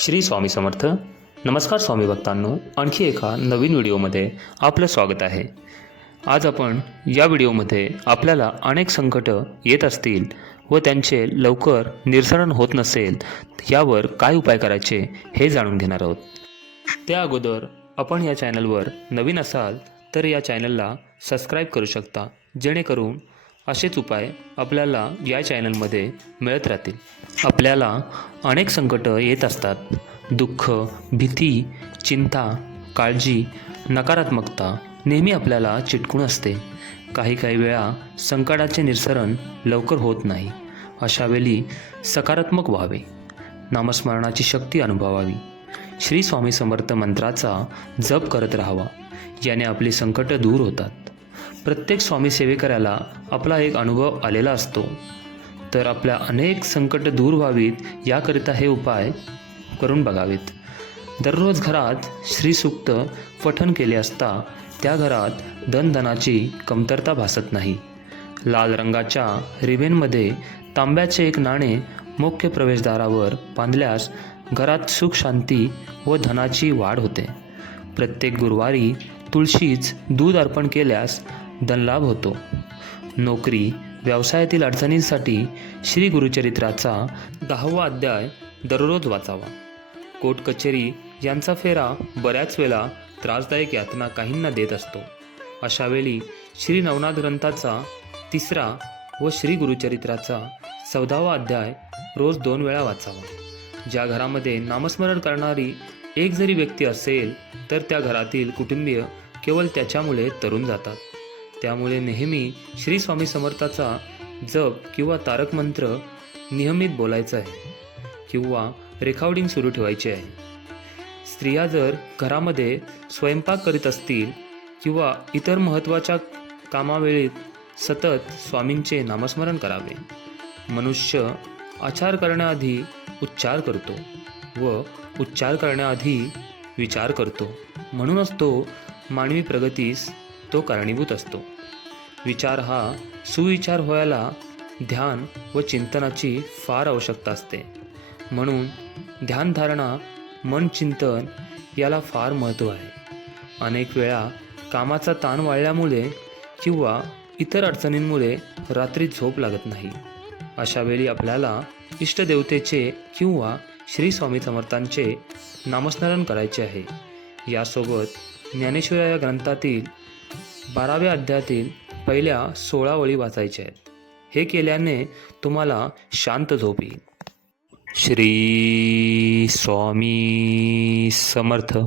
श्री स्वामी समर्थ. नमस्कार स्वामी भक्तांनो आणखी एका नवीन व्हिडिओमध्ये आपलं स्वागत आहे. आज आपण या व्हिडिओमध्ये आपल्याला अनेक संकटं येत असतील व त्यांचे लवकर निरसरण होत नसेल यावर काय उपाय करायचे हे जाणून घेणार आहोत. त्या अगोदर आपण या चॅनलवर नवीन असाल तर या चॅनलला सबस्क्राईब करू शकता जेणेकरून असेच उपाय आपल्याला या चॅनलमध्ये मिळत राहतील. आपल्याला अनेक संकटं येत असतात. दुःख भीती चिंता काळजी नकारात्मकता नेहमी आपल्याला चिटकून असते. काही काही वेळा संकटाचे निरसरण लवकर होत नाही. अशावेळी सकारात्मक व्हावे. नामस्मरणाची शक्ती अनुभवावी. श्री स्वामी समर्थ मंत्राचा जप करत राहावा. याने आपली संकटं दूर होतात. प्रत्येक स्वामी सेवेकऱ्याला आपला एक अनुभव आलेला असतो. तर आपल्या अनेक संकट दूर व्हावीत याकरिता हे उपाय करून बघावेत. दररोज घरात श्रीसूक्त पठण केले असता त्या घरात धनधनाची कमतरता भासत नाही. लाल रंगाच्या रिबेनमध्ये तांब्याचे एक नाणे मुख्य प्रवेशद्वारावर बांधल्यास घरात सुख शांती व धनाची वाढ होते. प्रत्येक गुरुवारी तुळशीच दूध अर्पण केल्यास धनलाभ होतो. नोकरी व्यवसायातील अडचणींसाठी श्री गुरुचरित्राचा दहावा अध्याय दररोज वाचावा. कोर्ट कचेरी यांचा फेरा बऱ्याच वेळा त्रासदायक यातना काहींना देत असतो. अशावेळी श्री नवनाथ ग्रंथाचा तिसरा व श्री गुरुचरित्राचा चौदावा अध्याय रोज दोन वेळा वाचावा. ज्या घरामध्ये नामस्मरण करणारी एक जरी व्यक्ती असेल तर त्या घरातील कुटुंबीय केवळ त्याच्यामुळे तरुण जातात. त्यामुळे नेहमी श्री स्वामी समर्थाचा जप किंवा तारक मंत्र नियमित बोलायचा आहे किंवा रेखावडिंग सुरू ठेवायची आहे. स्त्रिया जर घरामध्ये स्वयंपाक करीत असतील किंवा इतर महत्त्वाच्या कामावेळीत सतत स्वामींचे नामस्मरण करावे. मनुष्य आचार करण्याआधी उच्चार करतो व उच्चार करण्याआधी विचार करतो. म्हणूनच तो मानवी प्रगतीस तो कारणीभूत असतो. विचार हा सुविचार व्हायला ध्यान व चिंतनाची फार आवश्यकता असते. म्हणून ध्यानधारणा मन चिंतन याला फार महत्त्व आहे. अनेक वेळा कामाचा ताण वाढल्यामुळे किंवा इतर अडचणींमुळे रात्री झोप लागत नाही. अशावेळी आपल्याला इष्टदेवतेचे किंवा श्री स्वामी समर्थांचे नामस्मरण करायचे आहे. यासोबत ज्ञानेश्वर या ग्रंथातील बाराव्या अध्यायातील पहिल्या सोळा ओळी वाचायच्या आहेत. हे केल्याने तुम्हाला शांत झोप येईल. श्री स्वामी समर्थ.